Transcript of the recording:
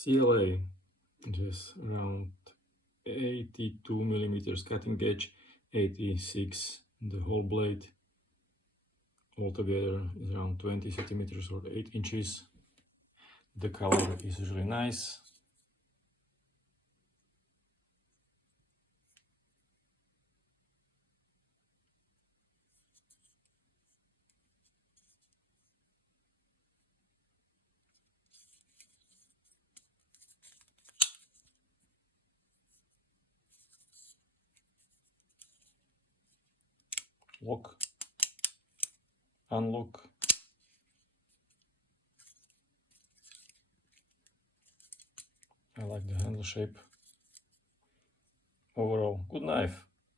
CLA, just around 82 millimeters cutting edge, 86 the whole blade. Altogether is around 20 centimeters or 8 inches. The color is really nice. Lock, unlock. I like the handle shape. Overall, good knife.